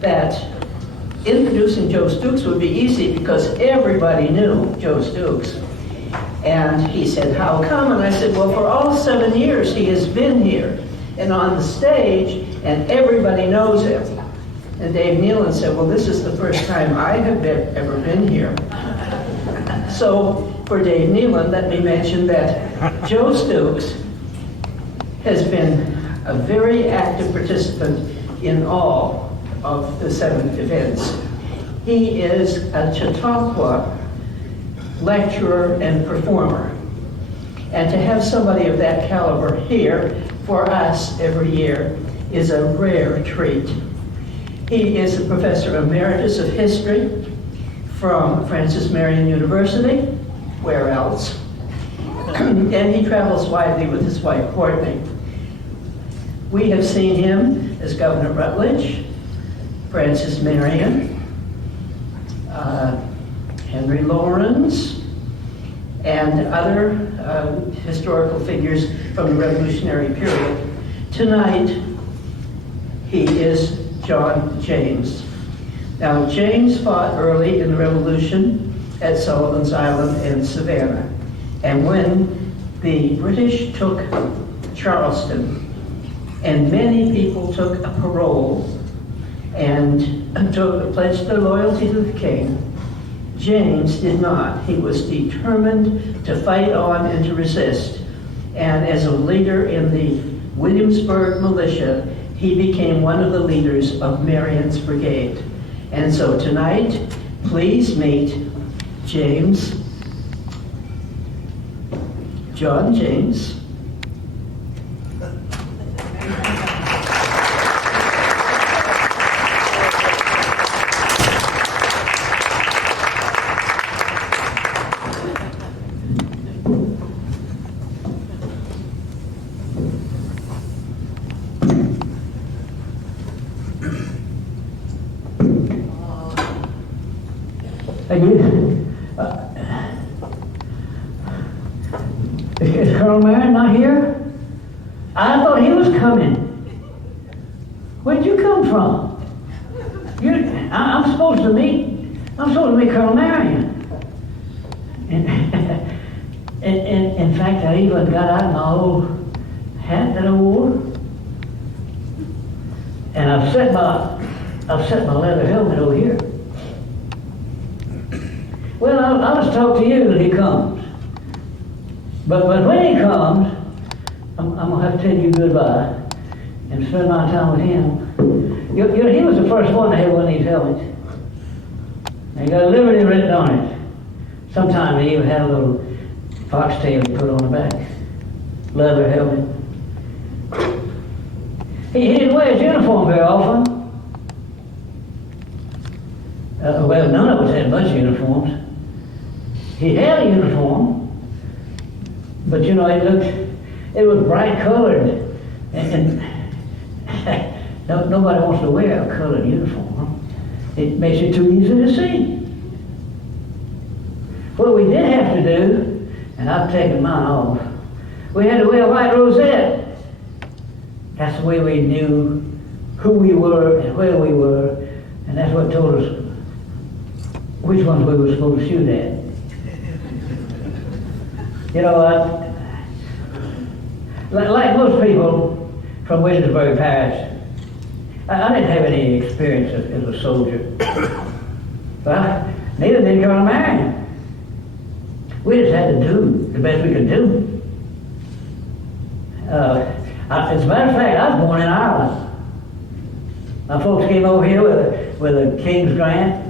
that introducing Joe Stukes would be easy because everybody knew Joe Stukes. And he said, how come? And I said, well, for all 7 years he has been here and on the stage, and everybody knows him. And Dave Nealon said, well, this is the first time I have ever been here. So for Dave Nealon, let me mention that Joe Stukes has been a very active participant in all of the 7 events. He is a Chautauqua lecturer and performer. And to have somebody of that caliber here for us every year is a rare treat. He is a professor emeritus of history from Marion University, where else? And he travels widely with his wife, Courtney. We have seen him as Governor Rutledge, Marion, Henry Lawrence, and other historical figures from the Revolutionary period. Tonight, he is John James. Now, James fought early in the Revolution at Sullivan's Island and Savannah. And when the British took Charleston, and many people took a parole and pledged their loyalty to the king, James did not. He was determined to fight on and to resist. And as a leader in the Williamsburg militia, he became one of the leaders of Marion's brigade. And so tonight, please meet John James. Is Colonel Marion not here? I thought he was coming. Where'd you come from? I'm supposed to meet Colonel Marion. And in fact, I even got out my old hat that I wore, and I've set my leather helmet over here. Well, I'll just talk to you till he comes. But when he comes, I'm going to have to tell you goodbye and spend my time with him. He was the first one to have one of these helmets. And he got Liberty written on it. Sometimes he even had a little foxtail put on the back. Leather helmet. He didn't wear his uniform very often. Well, none of us had much uniforms. He had a uniform, but you know, it was bright colored, and nobody wants to wear a colored uniform. It makes it too easy to see. What we did have to do, and I've taken mine off, we had to wear a white rosette. That's the way we knew who we were and where we were, and that's what told us which ones we were supposed to shoot at. You know, like most people from Williamsburg Parish, I didn't have any experience as a soldier. Well, neither did Colonel Marion. We just had to do the best we could do. As a matter of fact, I was born in Ireland. My folks came over here with a king's grant.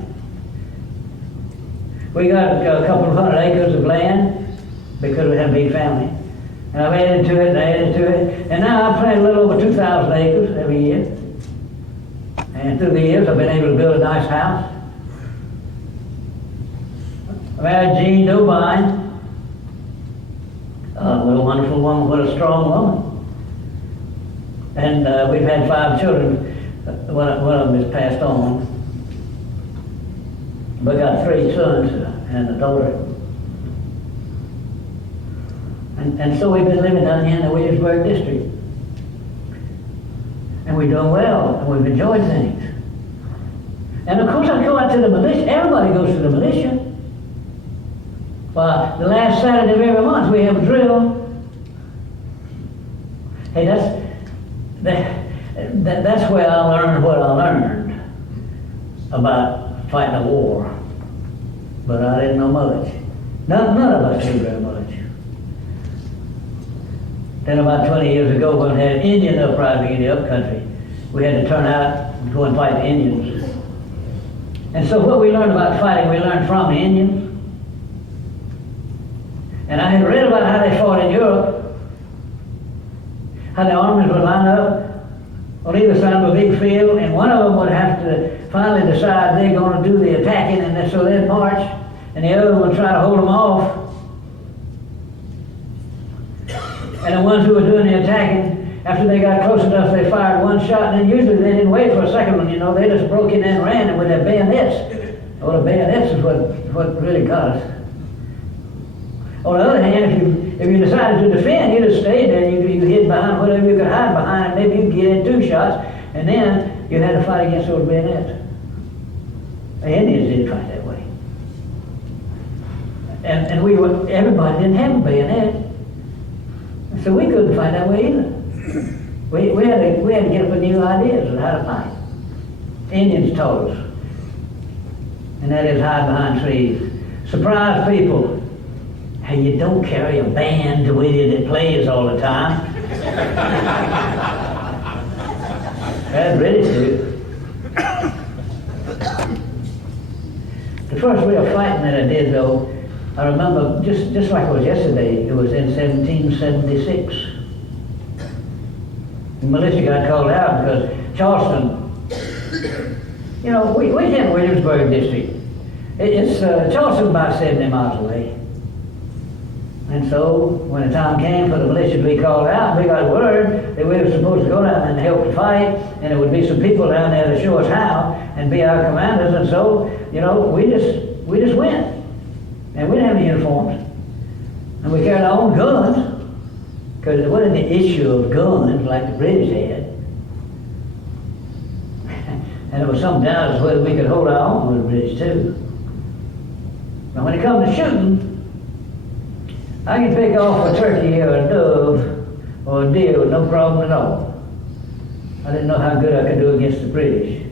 We got a couple of 100 acres of land because we had a big family. And I've added to it, and now I plant a little over 2,000 acres every year. And through the years, I've been able to build a nice house. I married Jean Dobine, a wonderful woman, what a strong woman. And we've had 5 children. One of them is passed on. We got 3 sons and a daughter. And so we've been living down here in the Williamsburg district. And we're doing well, and we've enjoyed things. And of course I go out to the militia. Everybody goes to the militia. Well, the last Saturday of every month we have a drill. Hey, that's where I learned what I learned about fighting a war. But I didn't know much. None of us knew very much. Then about 20 years ago, when we had Indian uprising in the upcountry, we had to turn out and go and fight the Indians. And so what we learned about fighting, we learned from the Indians. And I had read about how they fought in Europe, how the armies would line up on either side of a big field, and one of them would have to finally decide they're going to do the attacking, and so they'd march, and the other one would try to hold them off. And the ones who were doing the attacking, after they got close enough, they fired one shot, and then usually they didn't wait for a second one, they just broke in and ran with their bayonets. Well, the bayonets is what really got us. On the other hand, if you decided to defend, you just stayed there, you hid behind whatever you could hide behind, and maybe you could get in 2 shots, and then you had to fight against those bayonets. The Indians didn't fight that way. And everybody didn't have a bayonet. So we couldn't fight that way either. We had to get up with new ideas on how to fight. Indians taught us. And that is hide behind trees. Surprise people. Hey, you don't carry a band with you that plays all the time. That's ready to. The first real fighting that I did, though, I remember just like it was yesterday, it was in 1776. The militia got called out because Charleston, we in Williamsburg district. It's Charleston about 70 miles away. And so when the time came for the militia to be called out, we got word that we were supposed to go down and help to fight, and there would be some people down there to show us how and be our commanders. And so, we just went. And we didn't have any uniforms. And we carried our own guns, because it wasn't the issue of guns like the British had. And there was some doubt as whether we could hold our own with the British too. Now when it comes to shooting, I can pick off a turkey or a dove or a deer with no problem at all. I didn't know how good I could do against the British.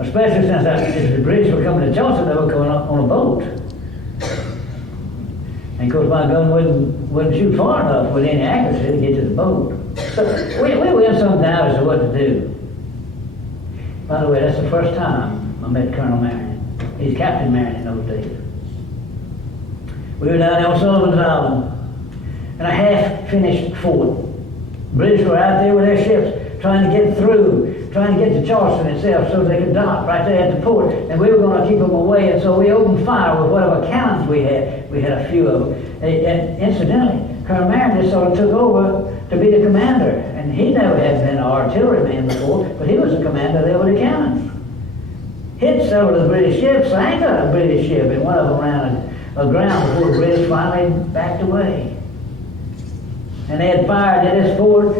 Especially since if the British were coming to Charleston, they were coming up on a boat. And of course my gun wouldn't shoot far enough with any accuracy to get to the boat. So we were in some doubt as to what to do. By the way, that's the first time I met Colonel Marion. He's Captain Marion in those days. We were down there on Sullivan's Island in a half-finished fort. The British were out there with their ships trying to get through, trying to get to Charleston itself so they could dock right there at the port. And we were going to keep them away, and so we opened fire with whatever cannons we had. We had a few of them. And incidentally, Colonel Marion just sort of took over to be the commander. And he never had been an artilleryman before, but he was the commander there with the cannons. Hit several of the British ships, sank a British ship, and one of them ran aground before the British finally backed away. And they had fired at this fort,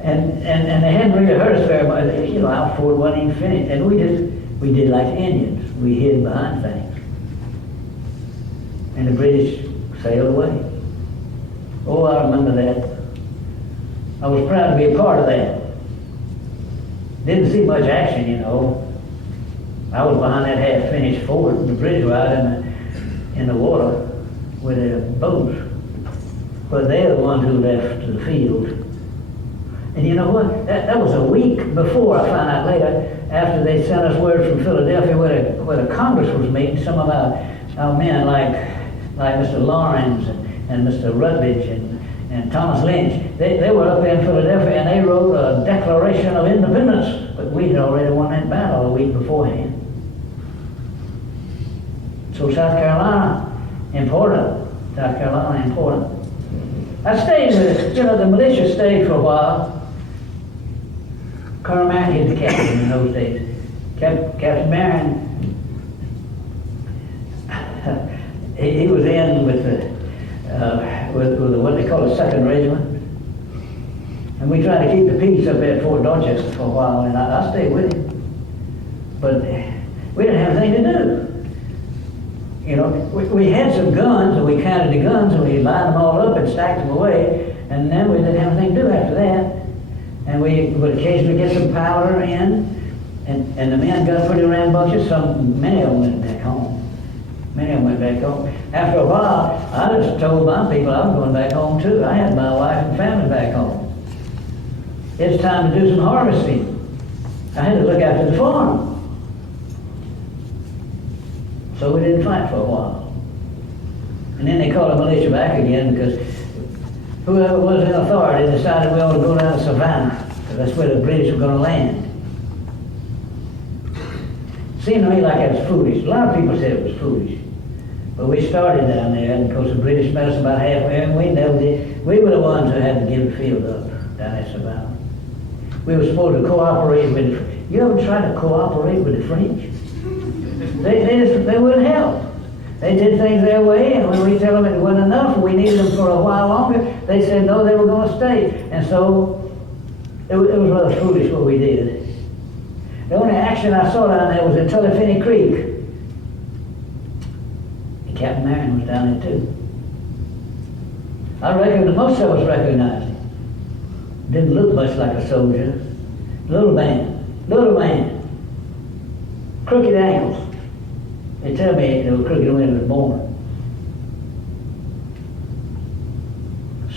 and they hadn't really hurt us very much. Our fort wasn't even finished. And we did like the Indians. We hid behind things. And the British sailed away. Oh, I remember that. I was proud to be a part of that. Didn't see much action, I was behind that half-finished fort, and the British were out in the water with their boats. But they're the ones who left the field. And you know what? That was a week before, I found out later, after they sent us word from Philadelphia where the Congress was meeting. Some of our men like Mr. Lawrence and Mr. Rutledge and Thomas Lynch, they were up there in Philadelphia, and they wrote a Declaration of Independence. But we had already won that battle a week beforehand. So South Carolina, important. South Carolina, important. I stayed with, the militia stayed for a while. Colonel Marion, he was the captain in those days. Captain Marion, he was in with the what they call a 2nd Regiment. And we tried to keep the peace up there at Fort Dorchester for a while, and I stayed with him. But we didn't have anything to do. You know, we had some guns, and we counted the guns, and we lined them all up and stacked them away, and then we didn't have anything to do after that. And we would occasionally get some powder in, and the men got pretty rambunctious. Many of them went back home. Many of them went back home. After a while, I just told my people I was going back home too. I had my wife and family back home. It's time to do some harvesting. I had to look after the farm. So we didn't fight for a while. And then they called the militia back again because whoever was in authority decided we ought to go down to Savannah, because that's where the British were going to land. Seemed to me like it was foolish. A lot of people said it was foolish. But we started down there, and of course the British met us about halfway, and we never did. We were the ones who had to give the field up down at Savannah. We were supposed to cooperate with you ever tried to cooperate with the French? They wouldn't help. They did things their way, and when we tell them it wasn't enough, and we needed them for a while longer, they said no, they were going to stay. And so it was rather foolish what we did. The only action I saw down there was in Tullifinney Creek. And Captain Marion was down there too. I reckon most of us recognized him. Didn't look much like a soldier. Little man. Crooked ankles. They tell me they were crooked when he was born.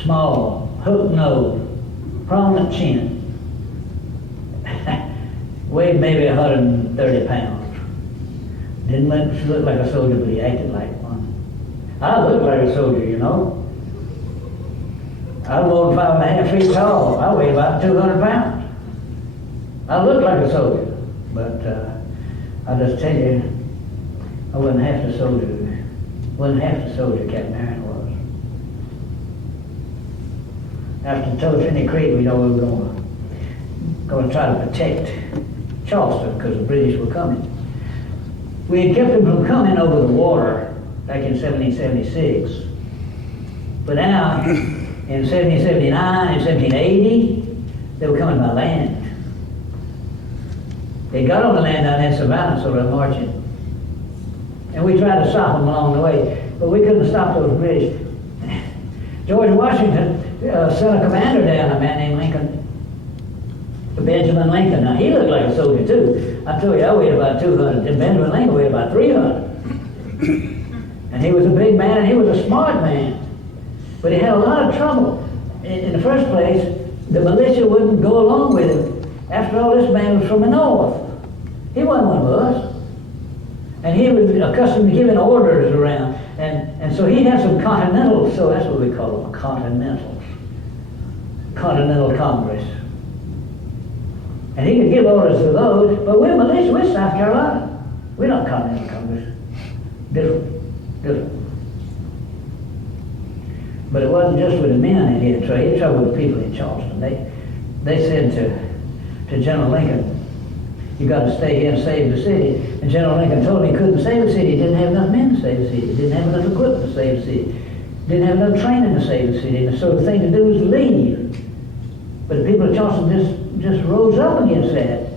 Small, hooked nose, prominent chin. Weighed maybe 130 pounds. Didn't look like a soldier, but he acted like one. I looked like a soldier, you know. I was more than 5.5 feet tall. I weighed about 200 pounds. I looked like a soldier, but I'll just tell you, I wasn't half the soldier. Wasn't half the soldier Captain Marion was. After Tullifinney Creek, we know we were going to try to protect Charleston because the British were coming. We had kept them from coming over the water back in 1776. But now, in 1779 and 1780, they were coming by land. They got on the land down in Savannah, so they're marching. And we tried to stop them along the way, but we couldn't stop those British. George Washington sent a commander down, a man named Lincoln, Benjamin Lincoln. Now, he looked like a soldier, too. I told you, I weighed about 200, and Benjamin Lincoln weighed about 300. And he was a big man, and he was a smart man. But he had a lot of trouble. In the first place, the militia wouldn't go along with him. After all, this man was from the North. He wasn't one of us. And he was accustomed to giving orders around. And so he had some continentals, so that's what we call them, continentals. Continental Congress. And he could give orders to those, but we're militia, we're South Carolina. We're not Continental Congress. Different. But it wasn't just with the men that he had trouble. He had trouble with the people in Charleston. They said to General Lincoln, you got to stay here and save the city. And General Lincoln told him he couldn't save the city. He didn't have enough men to save the city. He didn't have enough equipment to save the city. Didn't have enough training to save the city. And so the thing to do was to leave. But the people of Charleston just rose up against that.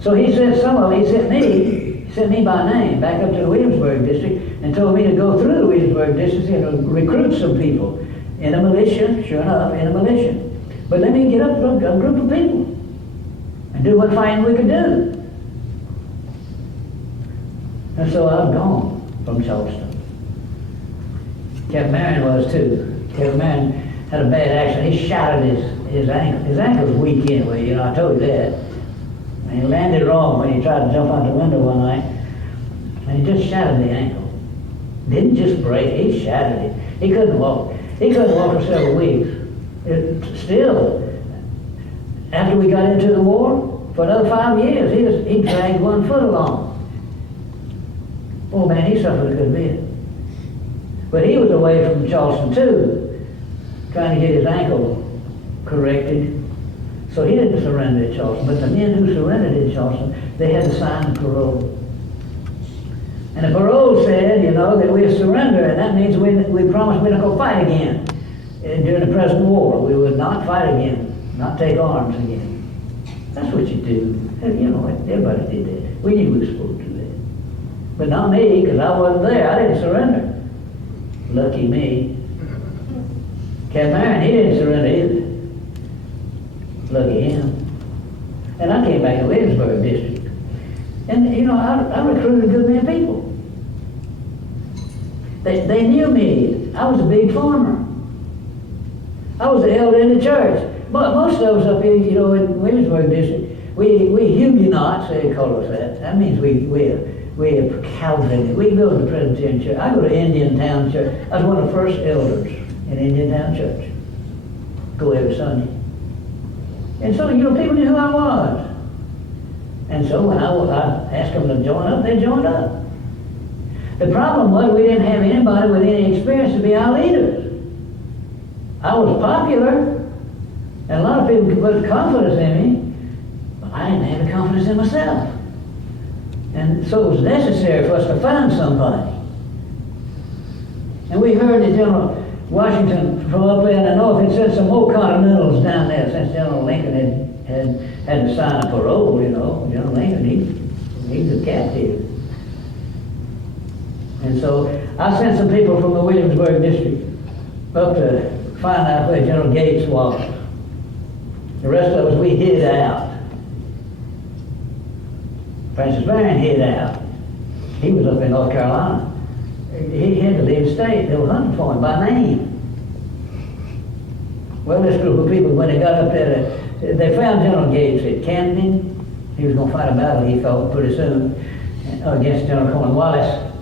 So he sent he sent me by name back up to the Williamsburg district and told me to go through the Williamsburg district and recruit some people in a militia, sure enough, in a militia. But let me get up to a group of people and do what fighting we could do. And so I was gone from Charleston. Captain Marion was too. Captain Marion had a bad accident. He shattered his ankle. His ankle was weak anyway, you know, I told you that. And he landed wrong when he tried to jump out the window one night. And he just shattered the ankle. Didn't just break, he shattered it. He couldn't walk. He couldn't walk for several weeks. Still, after we got into the war, for another 5 years, he dragged 1 foot along. Oh man, he suffered a good bit. But he was away from Charleston too, trying to get his ankle corrected. So he didn't surrender at Charleston. But the men who surrendered at Charleston, they had to sign the parole. And the parole said, you know, that we surrender, and that means we promise we're not going to fight again. during the present war. We would not fight again, not take arms again. That's what you do. You know, everybody did that. We knew we were supposed to do that. But not me, because I wasn't there. I didn't surrender. Lucky me. Captain Marion, he didn't surrender either. Lucky him. And I came back to Williamsburg district. And, you know, I recruited a good many people. They knew me. I was a big farmer. I was the elder in the church. But most of us up here, you know, in Williamsburg district, we Huguenots, they call us that. That means we're Calvinists. We go to the Presbyterian church. I go to Indian Town Church. I was one of the first elders in Indian Town Church. Go every Sunday. And so, you know, people knew who I was. And so when I asked them to join up, they joined up. The problem was we didn't have anybody with any experience to be our leaders. I was popular, and a lot of people could put confidence in me, but I didn't have the confidence in myself. And so it was necessary for us to find somebody. And we heard that General Washington from up there in the north had sent some more Continentals down there since General Lincoln had to sign a parole, you know. General Lincoln, he's a captive. And so I sent some people from the Williamsburg district up to find out where General Gates was. The rest of us, we hid out. Francis Marion hid out. He was up in North Carolina. He had to leave the state. They were hunting for him by name. Well, this group of people, when they got up there, they found General Gates at Camden. He was going to fight a battle, he thought, pretty soon against General Cornwallis.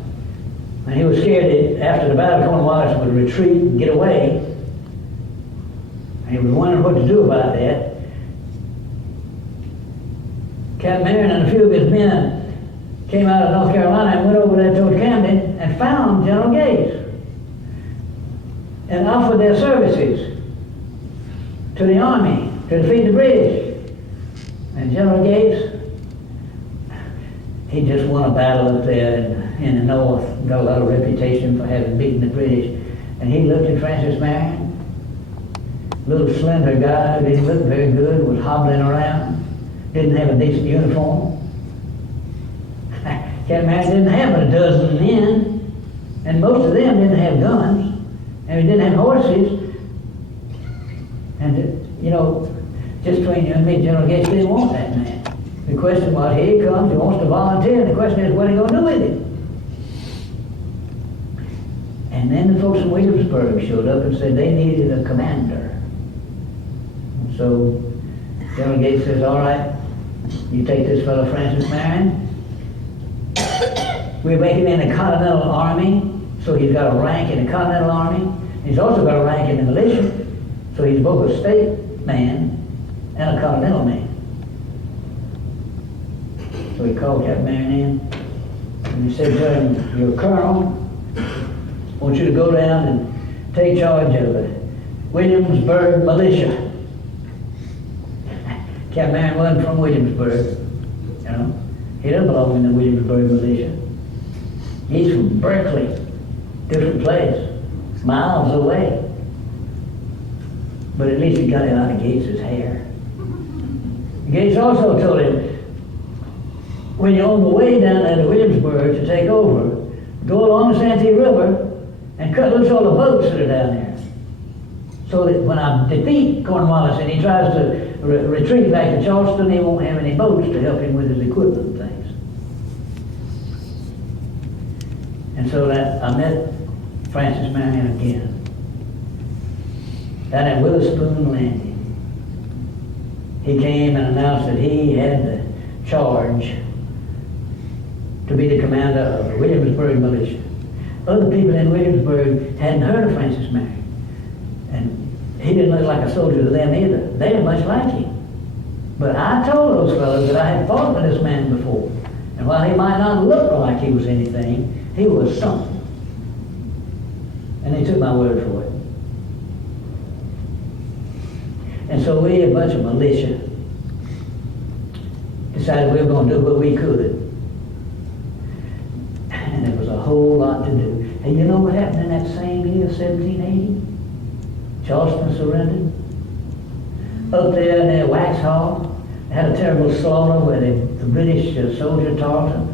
And he was scared that after the battle, Cornwallis would retreat and get away. And he was wondering what to do about that. Captain Marion and a few of his men came out of North Carolina and went over there toward Camden and found General Gates and offered their services to the army to defeat the British. And General Gates, he just won a battle up there in the north, got a lot of reputation for having beaten the British. And he looked at Francis Marion, little slender guy who didn't look very good, was hobbling around, didn't have a decent uniform. Captain Marion didn't have but a dozen men, and most of them didn't have guns, and he didn't have horses. And, you know, just between you and me, General Gates didn't want that man. The question was, here he comes, he wants to volunteer, and the question is, what are you going to do with him? And then the folks in Williamsburg showed up and said they needed a commander. And so General Gates says, all right, you take this fellow Francis Marion. We're making him in the Continental Army, so he's got a rank in the Continental Army. He's also got a rank in the militia, so he's both a state man and a Continental man. So he called Captain Marion in, and he said to him, you're a colonel. I want you to go down and take charge of the Williamsburg militia. Captain Marion wasn't from Williamsburg, you know. He doesn't belong in the Williamsburg militia. He's from Berkeley, different place, miles away. But at least he got it out of Gates's hair. Gates also told him, when you're on the way down there to Williamsburg to take over, go along the Santee River and cut loose all the boats that are down there. So that when I defeat Cornwallis and he tries to retreat back to Charleston, he won't have any boats to help him with his equipment and things. And so that I met Francis Marion again down at Witherspoon Landing. He came and announced that he had the charge to be the commander of the Williamsburg militia. Other people in Williamsburg hadn't heard of Francis Marion, and he didn't look like a soldier to them either. They were much like him. But I told those fellows that I had fought with this man before, and while he might not look like he was anything, he was something. And they took my word for it. And so we, a bunch of militia, decided we were going to do what we could. And there was a whole lot to do. And you know what happened in that same year, 1780? Charleston surrendered. Up there in their wax hall, they had a terrible slaughter where the British soldier Tarleton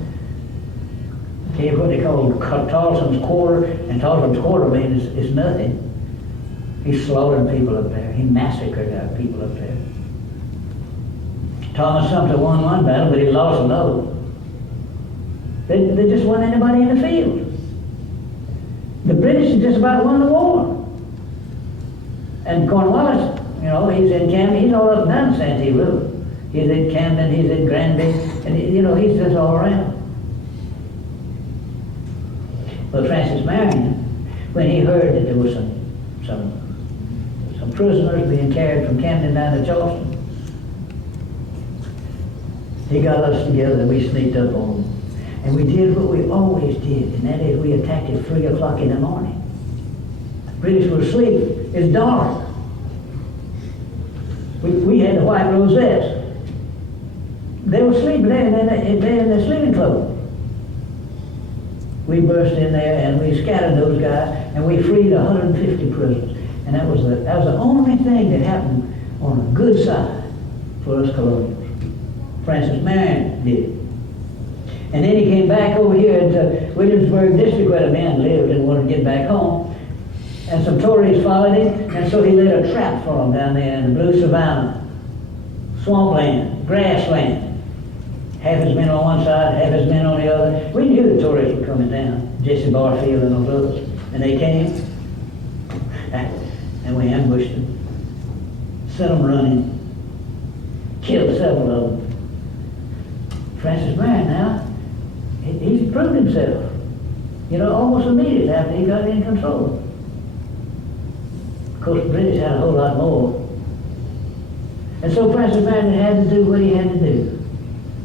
gave what they called Tarleton's Quarter, and Tarleton's Quarter means is nothing. He slaughtered people up there. He massacred our people up there. Thomas Sumter won one battle, but he lost another. They just wasn't anybody in the field. The British had just about won the war. And Cornwallis, you know, he's in Camden, he's all up and down the Santee River. He's in Camden, he's in Granby, and you know, he's just all around. But Francis Marion, when he heard that there was some prisoners being carried from Camden down to Charleston, he got us together and we sneaked up on them. And we did what we always did, and that is we attacked at 3 o'clock in the morning. The British were asleep. It's dark. We had the white rosettes. They were sleeping there in their sleeping clothes. We burst in there and we scattered those guys, and we freed 150 prisoners. And that was the only thing that happened on a good side for us colonials. Francis Marion did it. And then he came back over here into Williamsburg District where the man lived and wanted to get back home. And some Tories followed him, and so he laid a trap for them down there in the Blue Savannah. Swampland, grassland. Half his men on one side, half his men on the other. We knew the Tories were coming down, Jesse Barfield and those others. And they came, and we ambushed them. Sent them running. Killed several of them. Francis Marion now, he's proved himself, you know, almost immediately after he got in control. Of course, the British had a whole lot more. And so Francis Marion had to do what he had to do.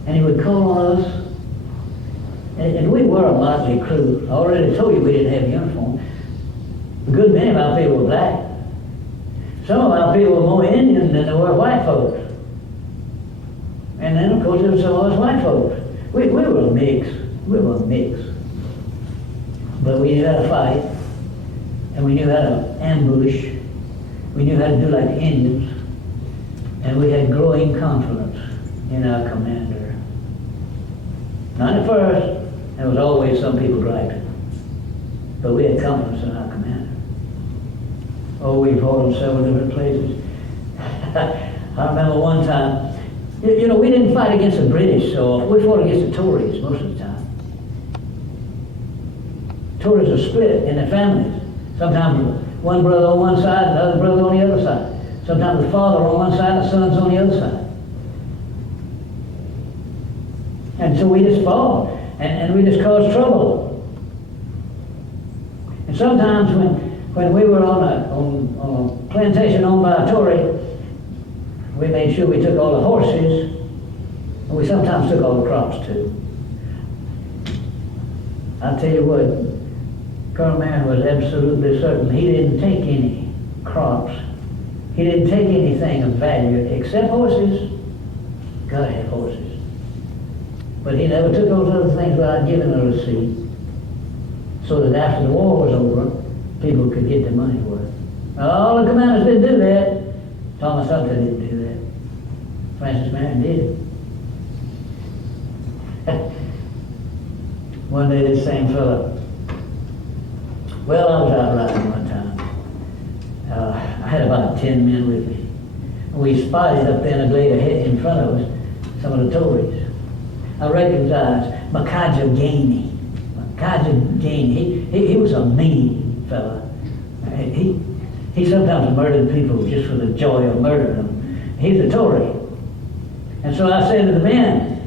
And he would call on us, and we were a motley crew. I already told you we didn't have uniform. A good many of our people were black. Some of our people were more Indian than they were white folks. And then, of course, there were some of us white folks. We were a mix. We were a mix. But we knew how to fight, and we knew how to ambush. We knew how to do like the Indians, and we had growing confidence in our commander. Not at first, there was always some people griping, but we had confidence in our commander. Oh, we fought in several different places. I remember one time, you know, we didn't fight against the British so often. We fought against the Tories most of the time. Tories are split in their families. Sometimes one brother on one side and the other brother on the other side. Sometimes the father on one side and the son's on the other side. And so we just fought, and we just caused trouble. And sometimes when we were on a plantation owned by a Tory, we made sure we took all the horses, and we sometimes took all the crops too. I'll tell you what, Colonel Marion was absolutely certain he didn't take any crops. He didn't take anything of value except horses. Gotta have horses. But he never took those other things without giving a receipt, so that after the war was over, people could get their money worth. Now, all the commanders didn't do that. Thomas Sumter didn't do that. Francis Marion did. One day this same fellow, well, I was out riding one time. I had about 10 men with me. We spotted up there in a glade ahead in front of us some of the Tories. I recognized Makaja Gainey. Makaja Gainey, he was a mean fella. He sometimes murdered people just for the joy of murdering them. He's a Tory. And so I said to the men,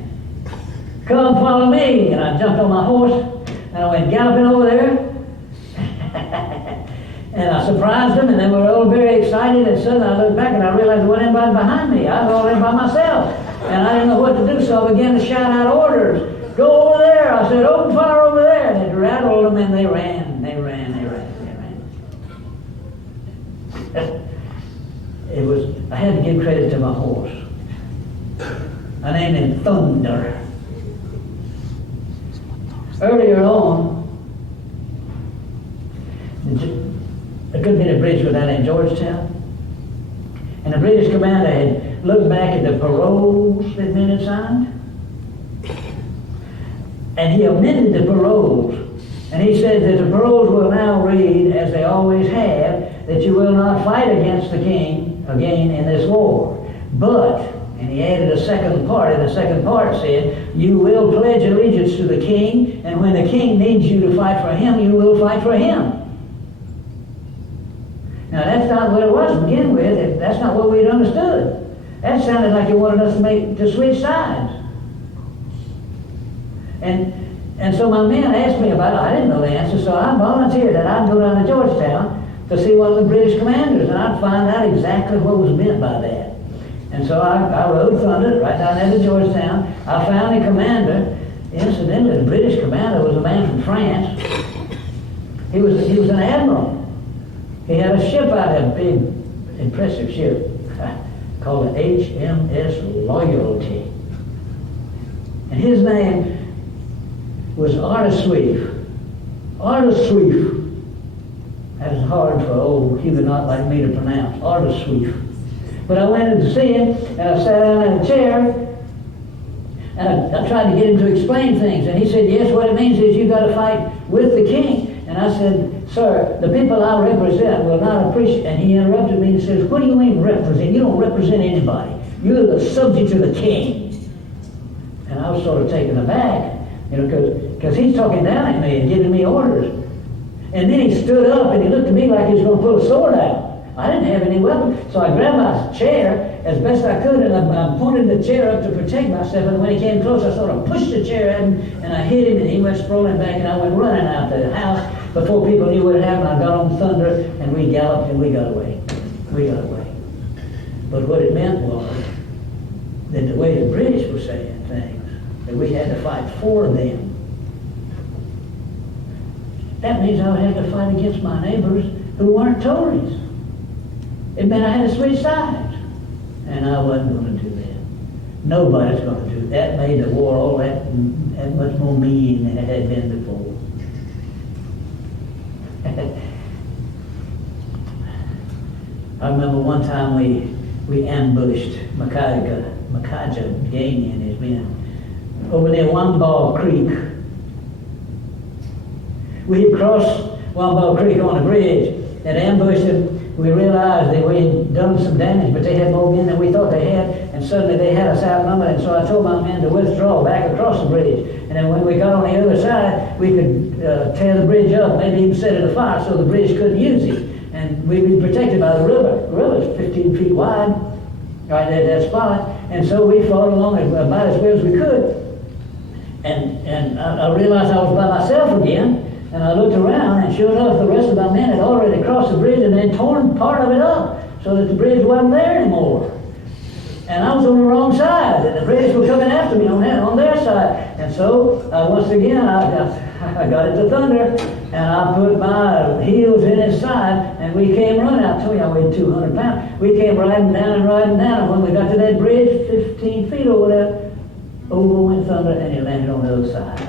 come follow me. And I jumped on my horse, and I went galloping over there. And I surprised them, and they were all very excited. And suddenly I looked back, and I realized there wasn't anybody behind me. I was all there by myself. And I didn't know what to do, so I began to shout out orders. Go over there. I said, open fire over there. And it rattled them, and they ran. I had to give credit to my horse. I named him Thunder. Earlier on, There could have been a bridge go down in Georgetown. And the British commander had looked back at the paroles that had been signed. And he amended the paroles. And he said that the paroles will now read, as they always have, that you will not fight against the king again in this war. But, and he added a second part, and the second part said, you will pledge allegiance to the king, and when the king needs you to fight for him, you will fight for him. Now that's not what it was to begin with. That's not what we'd understood. That sounded like he wanted us to switch sides. And so my men asked me about it. I didn't know the answer, so I volunteered that I'd go down to Georgetown to see one of the British commanders, and I'd find out exactly what was meant by that. And so I rode thunder right down there to Georgetown. I found the commander. Incidentally, the British commander was a man from France. He was an admiral. He had a ship out there, a big, impressive ship, called the HMS Loyalty. And his name was Artesweef. Artesweef. That was hard for an old Huguenot like me to pronounce. Artesweef. But I went in to see him, and I sat down in a chair, and I tried to get him to explain things. And he said, yes, what it means is you've got to fight with the king. And I said, sir, the people I represent will not appreciate. And he interrupted me and says, what do you mean represent? You don't represent anybody. You're the subject of the king. And I was sort of taken aback, you know, because he's talking down at me and giving me orders. And then he stood up and he looked at me like he was going to pull a sword out. I didn't have any weapon, so I grabbed my chair as best I could, and I pointed the chair up to protect myself. And when he came close, I sort of pushed the chair at him, and I hit him, and he went sprawling back, and I went running out to the house. Before people knew what had happened, I got on thunder, and we galloped, and we got away. We got away. But what it meant was that the way the British were saying things, that we had to fight for them. That means I would have to fight against my neighbors who weren't Tories. It meant I had to switch sides. And I wasn't going to do that. Nobody's going to do that. That made the war all that much more mean than it had been before. I remember one time we ambushed Makaja Gamey and his men over near Wamball Creek. We had crossed Wamball Creek on a bridge and ambushed them. We realized that we had done some damage, but they had more men than we thought they had, and suddenly they had us outnumbered, and so I told my men to withdraw back across the bridge. And then when we got on the other side, we could tear the bridge up, maybe even set it afire so the British couldn't use it. And we'd be protected by the river. The river's 15 feet wide, right at that spot, and so we fought along about as well as we could. And I realized I was by myself again. And I looked around, and sure enough, the rest of my men had already crossed the bridge and then torn part of it up so that the bridge wasn't there anymore. And I was on the wrong side, and the British were coming after me on their side. And so, once again, I got it to thunder, and I put my heels in his side, and we came running. I told you I weighed 200 pounds. We came riding down, and when we got to that bridge, 15 feet over there, over went thunder, and he landed on the other side.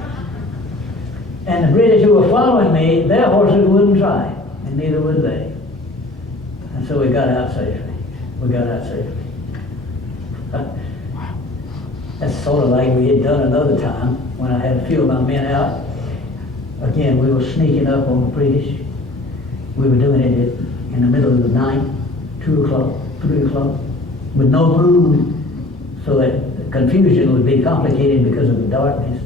And the British who were following me, their horses wouldn't try, and neither would they. And so we got out safely. That's sort of like we had done another time when I had a few of my men out. Again, we were sneaking up on the British. We were doing it in the middle of the night, 2 o'clock, 3 o'clock, with no moon, so that the confusion would be complicated because of the darkness.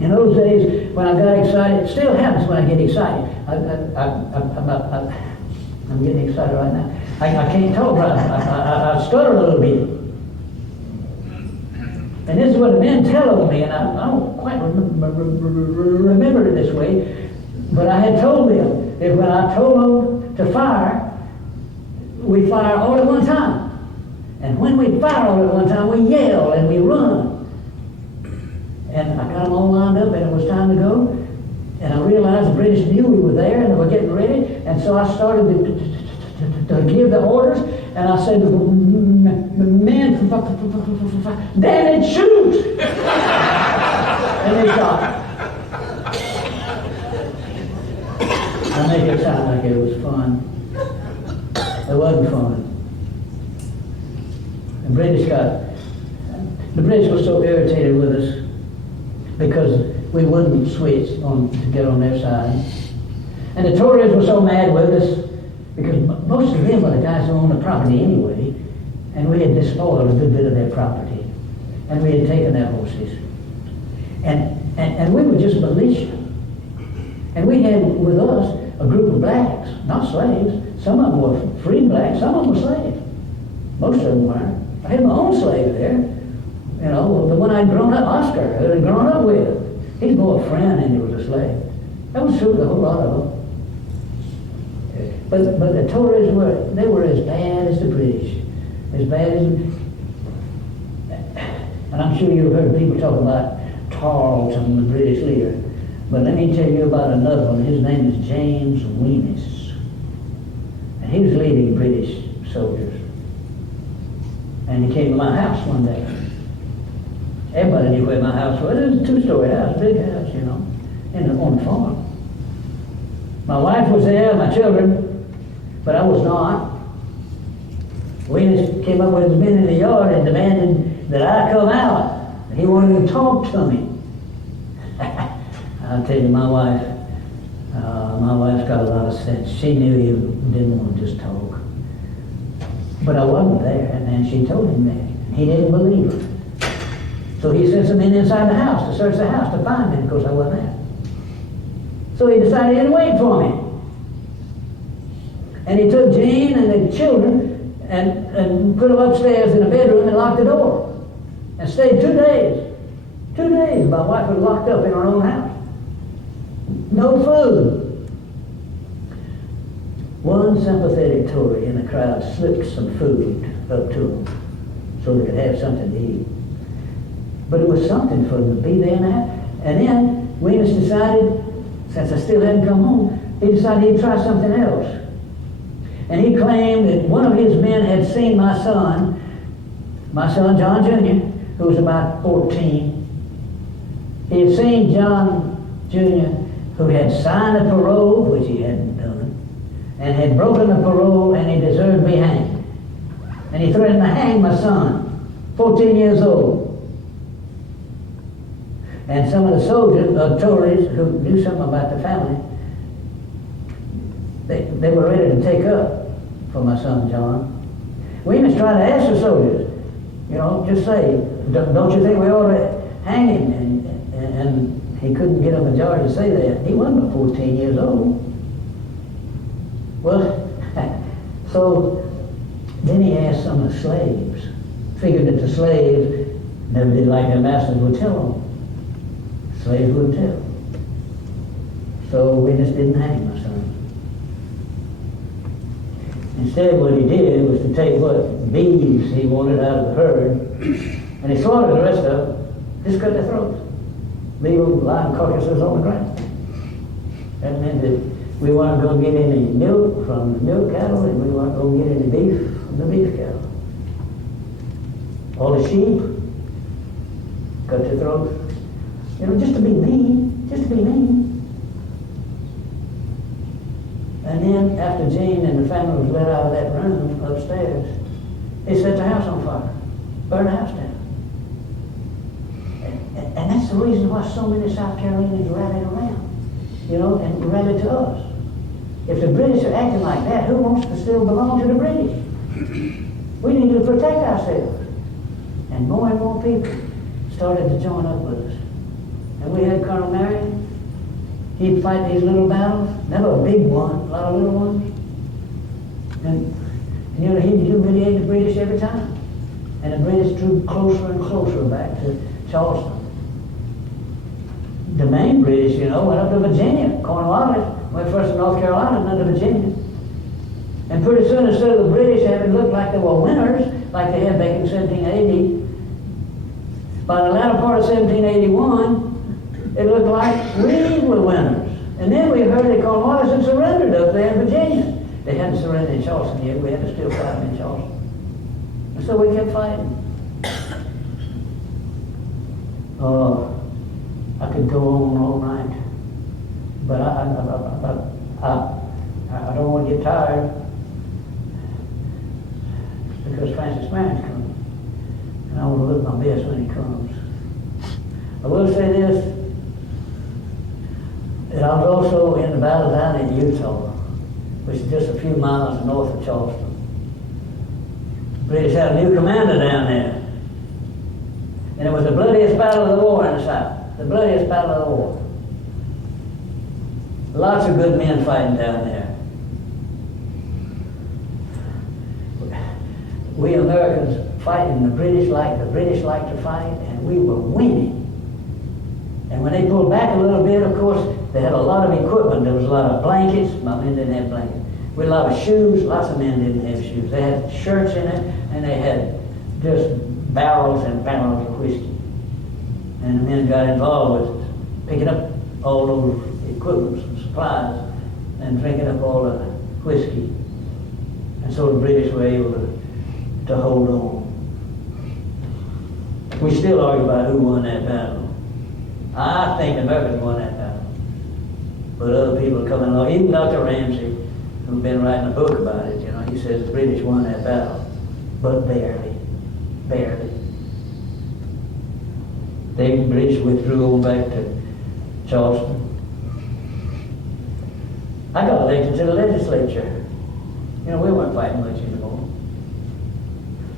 In those days, when I got excited, it still happens when I get excited. I'm getting excited right now. I can't talk right. I stutter a little bit. And this is what the men tell of me, and I don't quite remember it this way, but I had told them that when I told them to fire, we fire all at one time. And when we fire all at one time, we yell and we run. And I got them all lined up, and it was time to go. And I realized the British knew we were there, and they were getting ready. And so I started to give the orders, and I said to the men, damn it, shoot! And they shot. I make it sound like it was fun. It wasn't fun. The British were so irritated with us because we wouldn't switch on to get on their side. And the Tories were so mad with us because most of them were the guys who owned the property anyway, and we had despoiled a good bit of their property, and we had taken their horses. And we were just militia. And we had with us a group of blacks, not slaves. Some of them were free blacks, some of them were slaves. Most of them weren't. I had my own slave there. You know, the one I'd grown up, Oscar, that I'd grown up with. He's more a friend than he was a slave. That was true of a whole lot of them. But the Tories were as bad as the British. As bad as, and I'm sure you've heard people talk about Tarleton, the British leader. But let me tell you about another one. His name is James Wemyss. And he was leading British soldiers. And he came to my house one day. Everybody knew where my house was. It was a two-story house, big house, you know, on the farm. My wife was there, my children, but I was not. Wemyss came up with his men in the yard and demanded that I come out. He wanted to talk to me. I'll tell you, my wife's got a lot of sense. She knew he didn't want to just talk. But I wasn't there, and she told him that. He didn't believe her. So he sent some men inside the house to search the house to find me because I wasn't there. So he decided he'd wait for me. And he took Jean and the children and put them upstairs in a bedroom and locked the door. And stayed 2 days. 2 days my wife was locked up in her own house. No food. One sympathetic Tory in the crowd slipped some food up to them so they could have something to eat. But it was something for them to be there in the house. And then Wemyss decided, since I still hadn't come home, he decided he'd try something else. And he claimed that one of his men had seen my son John Jr., who was about 14. He had seen John Jr., who had signed a parole, which he hadn't done, and had broken the parole, and he deserved to be hanged. And he threatened to hang my son, 14 years old. And some of the soldiers, Tories, who knew something about the family, they were ready to take up for my son John. Wemyss tried to ask the soldiers, you know, just say, don't you think we ought to hang him? And he couldn't get a majority to say that. He wasn't but 14 years old. Well, so then he asked some of the slaves. Figured that the slaves never did like their masters would tell them. Slaves wouldn't tell. So we just didn't hang my son. Instead, what he did was to take what beeves he wanted out of the herd, and he slaughtered the rest of them, just cut their throats. Leave them lying carcasses on the ground. That meant that we weren't going to get any milk from the milk cattle, and we weren't going to get any beef from the beef cattle. All the sheep, cut their throats. You know, just to be mean, just to be mean. And then after Jean and the family was let out of that room upstairs, they set the house on fire, burned the house down. And that's the reason why so many South Carolinians rallied around, you know, and rallied to us. If the British are acting like that, who wants to still belong to the British? We need to protect ourselves. And more people started to join up with us. And we had Colonel Marion. He'd fight these little battles, never a big one, a lot of little ones. And you know, he'd humiliate the British every time. And the British drew closer and closer back to Charleston. The main British, you know, went up to Virginia. Cornwallis went first to North Carolina and then to Virginia. And pretty soon, instead of the British having looked like they were winners, like they had back in 1780, by the latter part of 1781, it looked like we were winners. And then we heard that Cornwallis had surrendered up there in Virginia. They hadn't surrendered in Charleston yet. We had to still fight them in Charleston. And so we kept fighting. I could go on all night. But look my best when he comes. I will say this, that I was also in the battle down in Utah, which is just a few miles north of Charleston. The British had a new commander down there. And it was the bloodiest battle of the war in the South. The bloodiest battle of the war. Lots of good men fighting down there. We Americans fighting the British like to fight, and we were winning. And when they pulled back a little bit, of course, they had a lot of equipment. There was a lot of blankets. My men didn't have blankets. We had a lot of shoes. Lots of men didn't have shoes. They had shirts in it, and they had just barrels and barrels of whiskey. And the men got involved with picking up all those equipments and supplies and drinking up all the whiskey. And so the British were able to hold on. We still argue about who won that battle. I think the Americans won that battle. But other people are coming along. Even Dr. Ramsey, who's been writing a book about it, he says the British won that battle. But barely. Barely. The British withdrew on back to Charleston. I got elected to the legislature. We weren't fighting much anymore.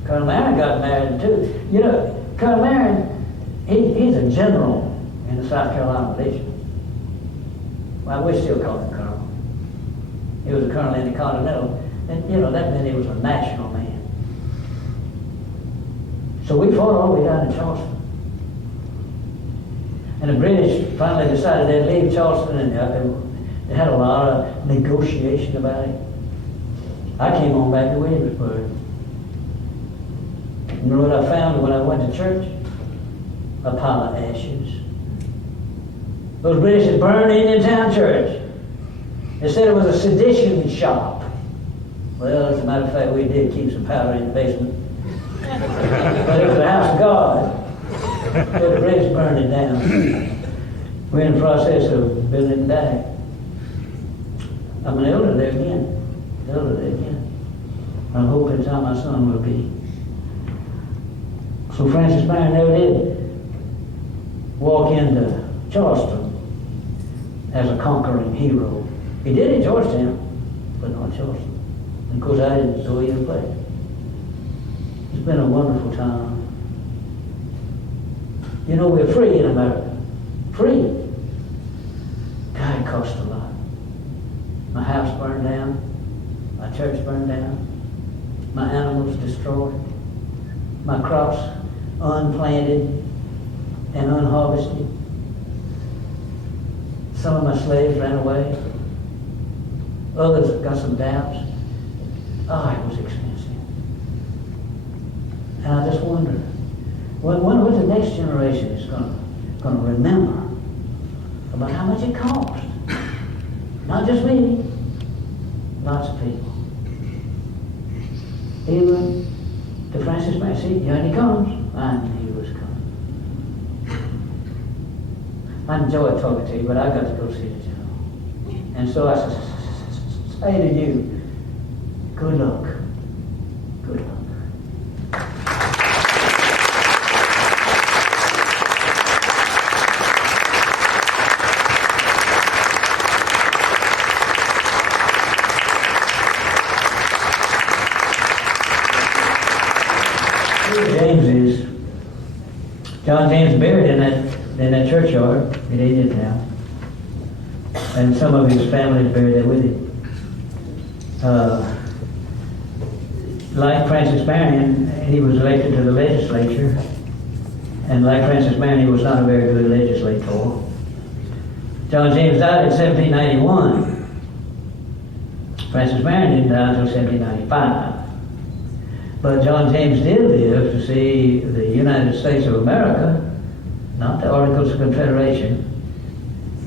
Colonel Marion got married too. Colonel Marion, he's a general in the South Carolina militia. Well, we still call him colonel. He was a colonel in the Continental, and that meant he was a national man. So we fought all the way down to Charleston. And the British finally decided they'd leave Charleston, and they had a lot of negotiation about it. I came on back to Williamsburg. You know what I found when I went to church? A pile of ashes. Those British had burned Indiantown Church. They said it was a sedition shop. Well, as a matter of fact, we did keep some powder in the basement. But it was the house of God. But the British burned it down. We're in the process of building it back. I'm an elder there again. I'm hoping it's how my son will be. So Francis Marion never did walk into Charleston as a conquering hero. He did in Georgetown, but not Charleston. And of course I didn't go either place. It's been a wonderful time. We're free in America. Free. God, it cost a lot. My house burned down. My church burned down. My animals destroyed. My crops unplanted and unharvested. Some of my slaves ran away. Others got some doubts. It was expensive. And I just wonder, what the next generation is going to remember about how much it cost. Not just me, lots of people. Even to Francis Marion, see, here he comes. I knew he was coming. I enjoyed talking to you, but I got to go see the general. And so I say to you, good luck. Good luck. John James buried in that churchyard in Indiantown, and some of his family is buried there with him. Like Francis Marion, he was elected to the legislature, and like Francis Marion, he was not a very good legislator. John James died in 1791. Francis Marion didn't die until 1795. But John James did live to see the United States of America, not the Articles of Confederation,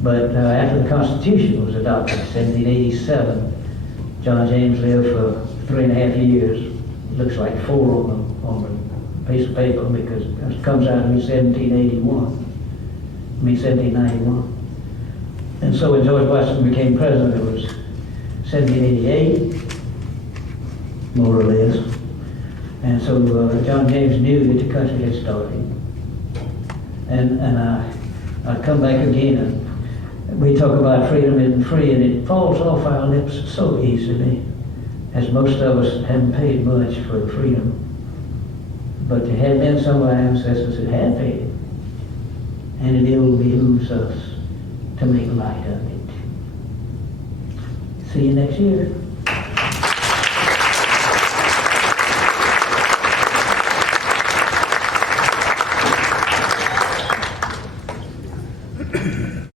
but after the Constitution was adopted in 1787, John James lived for 3.5 years. It looks like 4 on the piece of paper because it comes out in 1791. And so when George Washington became president, it was 1788, more or less. And so John James knew that the country had started. And I come back again, and we talk about freedom isn't free, and it falls off our lips so easily, as most of us haven't paid much for freedom. But there had been some of our ancestors that had paid it, and it ill behooves us to make light of it. See you next year.